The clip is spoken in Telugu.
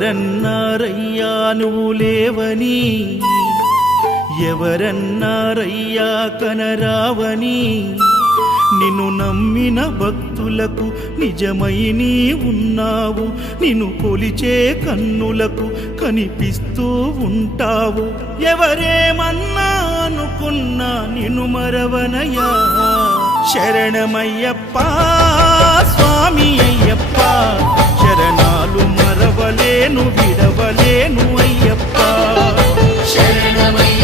ఎవరన్నారయ్యా నువ్వు లేవని, ఎవరన్నారయ్యా కనరావని, నిన్ను నమ్మిన భక్తులకు నిజమై నీ ఉన్నావు, నిన్ను కొలిచే కన్నులకు కనిపిస్తూ ఉంటావు. ఎవరేమన్నా అనుకున్నా నిన్ను మరవనయ్యా. శరణమయ్యప్ప స్వామి అయ్యప్ప, శరణాలు మరవలేను విడవలేను అయ్యప్ప. శరణమయ్యప్ప